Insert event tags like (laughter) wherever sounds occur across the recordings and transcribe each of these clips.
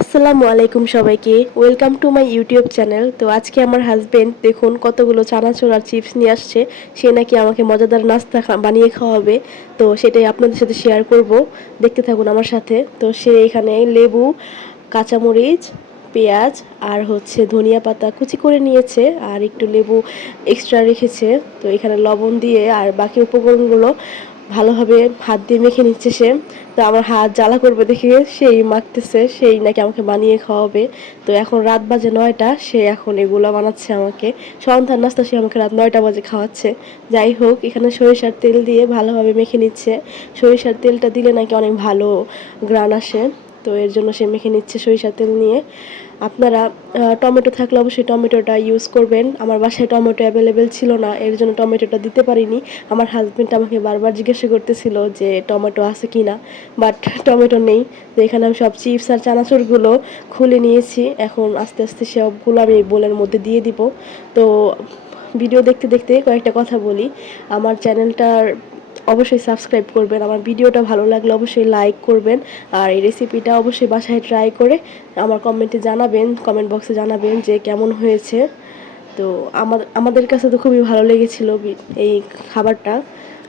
আসসালামু আলাইকুম সবাইকে। Welcome to my YouTube channel তো আজকে আমার হাজবেন্ড দেখুন কতগুলো চানাচুর চিপস নিয়ে আসছে। সে নাকি আমাকে মজাদার নাস্তা বানিয়ে খাওয়াবে। তো সেটাই আপনাদের সাথে শেয়ার করব। দেখতে থাকুন আমার সাথে। তো সে এখানে লেবু, কাঁচামরিচ, পেঁয়াজ আর হচ্ছে ধনিয়া পাতা কুচি করে নিয়েছে আর একটু লেবু এক্সট্রা রেখেছে। তো এখানে লবণ দিয়ে আর বাকি উপকরণগুলো ভালোভাবে হাত দিয়ে মেখে নিচ্ছে সে। তো আমার হাত জ্বালা করবে দেখে সেই মাখতেছে, সেই নাকি আমাকে বানিয়ে খাওয়াবে। তো এখন রাত বাজে নয়টা, সে এখন এগুলো বানাচ্ছে আমাকে। সন্ধ্যার নাস্তা সে আমাকে রাত নয়টা বাজে খাওয়াচ্ছে। যাই হোক, এখানে সরিষার তেল দিয়ে ভালোভাবে মেখে নিচ্ছে। সরিষার তেলটা দিলে নাকি অনেক ভালো গ্রান আসে। তো এর জন্য সে মেখে নিচ্ছে সরিষা তেল নিয়ে। আপনারা টমেটো থাকলে অবশ্যই টমেটোটা ইউজ করবেন। আমার বাসায় টমেটো অ্যাভেলেবেল ছিল না, এর জন্য টমেটোটা দিতে পারিনি। আমার হাজবেন্ড আমাকে বারবার জিজ্ঞাসা করতেছিল যে টমেটো আছে কি না বাট টমেটো নেই। তো এখানে আমি সব চিপস আর চানাচুরগুলো খুলে নিয়েছি। এখন আস্তে আস্তে সবগুলো আমি বোলের মধ্যে দিয়ে দিব। তো ভিডিও দেখতে দেখতে কয়েকটা কথা বলি। আমার চ্যানেলটার অবশ্যই সাবস্ক্রাইব করবেন। আমার ভিডিওটা ভালো লাগলে অবশ্যই লাইক করবেন। আর এই রেসিপিটা অবশ্যই বাসায় ট্রাই করে আমার কমেন্টে জানাবেন কমেন্ট বক্সে জানাবেন যে কেমন হয়েছে। তো আমাদের আমাদের কাছে তো খুবই ভালো লেগেছিল এই খাবারটা।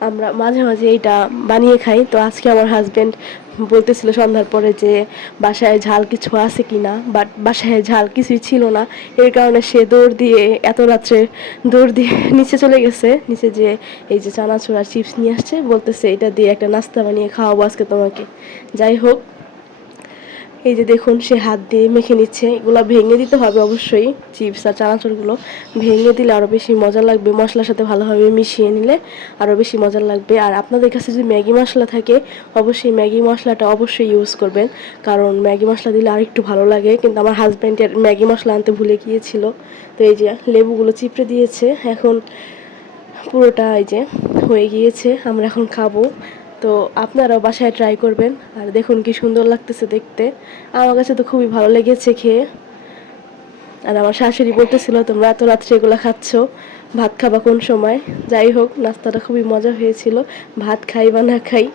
আমরা মাঝে মাঝে এইটা বানিয়ে খাই। তো আজকে আমার হাজব্যান্ড বলতেছিল সন্ধ্যার পরে যে, বাসায় ঝাল কিছু আছে কি না বাট বাসায় ঝাল কিছুই ছিল না। এর কারণে সে দৌড় দিয়ে এত রাত্রে দৌড় দিয়ে (laughs) নিচে চলে গেছে। নিচে যে এই যে চানাচুর আর চিপস নিয়ে আসছে। বলতেছে, এটা দিয়ে একটা নাস্তা বানিয়ে খাওয়াবো আজকে তোমাকে। যাই হোক এই যে দেখুন, সে হাত দিয়ে মেখে নিচ্ছে। এগুলো ভেঙে দিতে হবে অবশ্যই, চিপস আর চানাচুরগুলো। ভেঙে দিলে আরও বেশি মজা লাগবে, মশলার সাথে ভালোভাবে মিশিয়ে নিলে আরও বেশি মজা লাগবে। আর আপনাদের কাছে যদি ম্যাগি মশলা থাকে, অবশ্যই ম্যাগি মশলাটা অবশ্যই ইউজ করবেন। কারণ ম্যাগি মশলা দিলে আরেকটু ভালো লাগে। কিন্তু আমার হাজব্যান্ডের ম্যাগি মশলা আনতে ভুলে গিয়েছিল। তো এই যে লেবুগুলো চিপড়ে দিয়েছে। এখন পুরোটা এই যে হয়ে গিয়েছে, আমরা এখন খাব। তো আপনারাও বাসায় ট্রাই করবেন। আর দেখুন কি সুন্দর লাগতেছে দেখতে। আমার কাছে তো খুবই ভালো লেগেছে খেয়ে। আর আমার শাশুড়ি বলতেছিল, তোমরা এত রাত্রে এগুলো খাচ্ছ? ভাত খাবা কোন সময়? যাই হোক, নাস্তাটা খুবই মজা হয়েছিল। ভাত খাই বা না খাই।